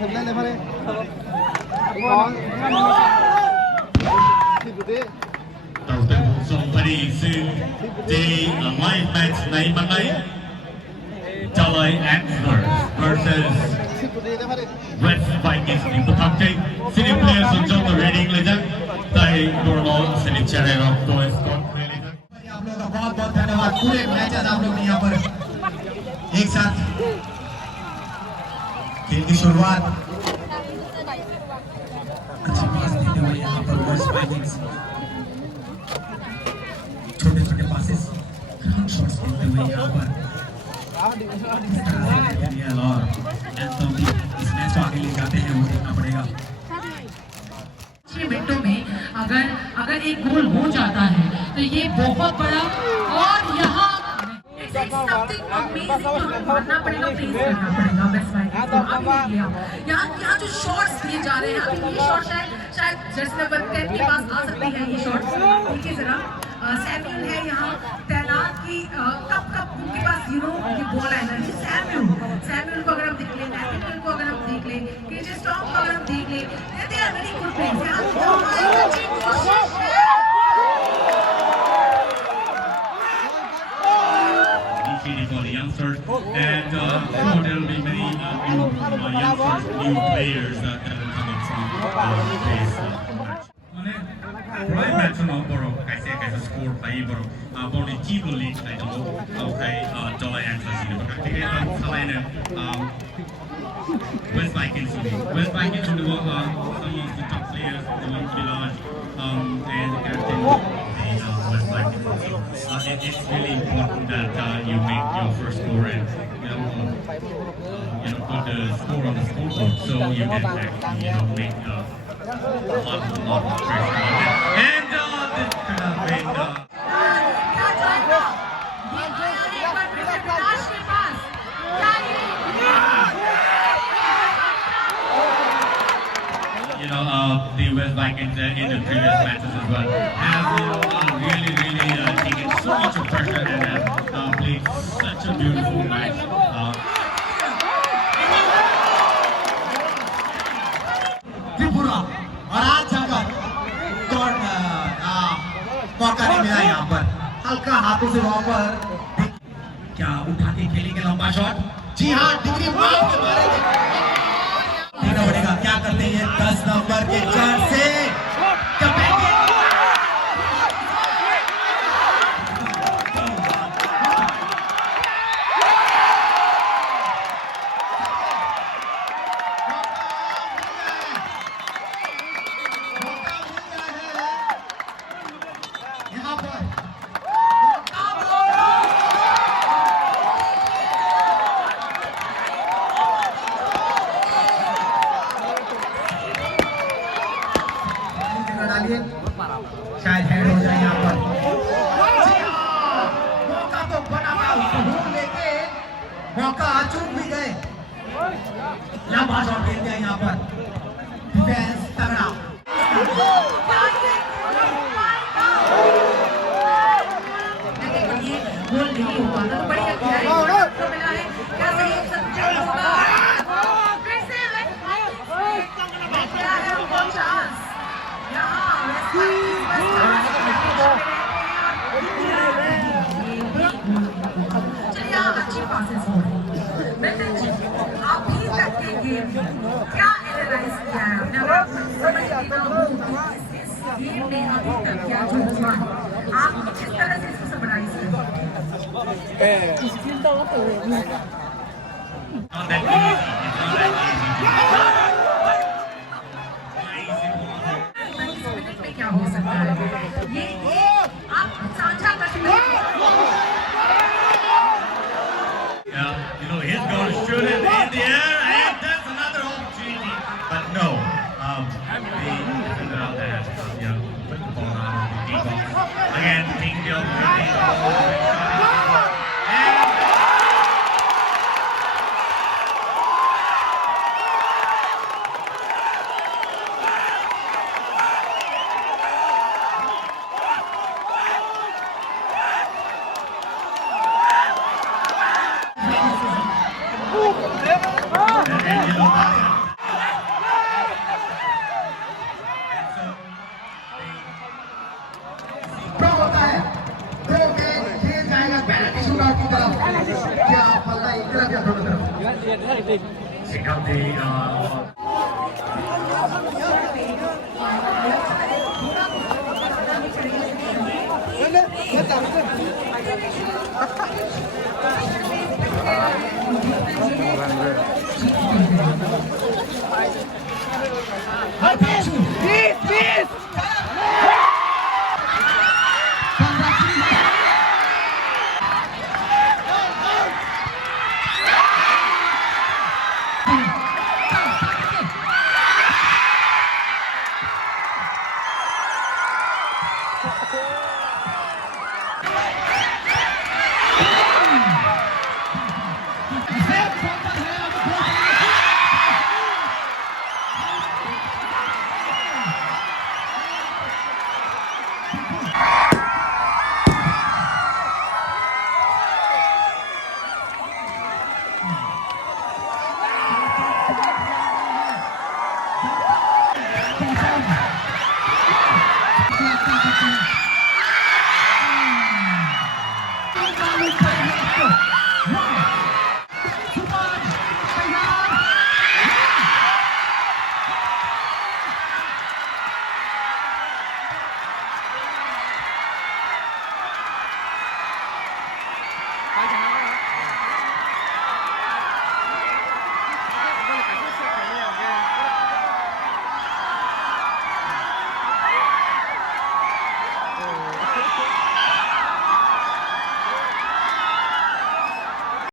đầu tiên một dòng phải đi xin đi live match này mà này Dolly Antlers versus West Vikings in the top 10 senior players on John the rating legend tại Dorlo senior channel of Toys आप लोगों का बहुत बहुत धन्यवाद पूरे मैचेस आप लोग ने यहाँ पर एक साथ खेल की शुरुआत अच्छी पास देते हुए यहाँ पर वेस्ट वाइकिंग्स छोटे छोटे पासेस ग्राउंड शॉट्स खेलते हुए यहाँ पर और एंथम इस मैच को आगे ले जाते हैं वो देखना पड़ेगा 6 मिनटों में अगर एक गोल हो जाता है तो ये बहुत बड़ा और यहाँ मानना पड़ेगा प्लीज करना पड़ेगा वेस्ट वाइकिंग्स को आगे लिया यहाँ जो शॉट्स दिए जा रहे हैं अभी ये शॉट शायद जर्सी नंबर 10 के पास आ सकती है ये शॉट देखिए जरा सैम्यूल है यहाँ तैनात की कब उनके पास ये बॉल आएगा ये सैम्यूल को अगर हम देख लें नैथनियल को अगर हम देख लें केजे स्टॉर्म को अगर हम देख लें they are very good players यहाँ अच्छी कोशिश है for the youngsters and there will be many new youngsters, new players that will come up from this match. Right match no boro kaise score pai boro boni Chibu League I don't know okay Dolly Antlers ini berarti selain West Vikings some of the top players the ones large and captain West Vikings it's really important that you make your first score and put the score on the scoreboard so you can actually make a lot of pressure on it and this could have been the West Vikings in the previous matches as well have really taken so much of pressure and have played such a beautiful match. Tripura और आज अगर मौका नहीं मिला यहाँ पर हल्का हाथों से वहां पर क्या उठा के खेलेंगे लंबा शॉट जी हाँ डिग्री मार के मारेंगे देखना पड़ेगा क्या करते हैं 10 नंबर के चार से शायद हेड हो जाए यहाँ पर मौका तो बना था लेके मौका चूक भी गए लंबा शॉट खेल दिया यहाँ पर डिफेंस तगड़ा गोल नहीं हो पाता तो बड़ी मिला है क्या सही होगा फिर से चांस चलिए अच्छी पासेस हो रही है अभी तक के गेम क्या एनालाइज किया है आपने समझ लेना हो इस गेम में अभी तक क्या जो हुआ है आप किस तरह से इसको समराइज क्या हो सकता है ये आप साझा कर सकते हैं he's going to shoot it in the air and that's another opportunity but no the defender out there put the ball out of the deep box again taking the opportunity Pick up the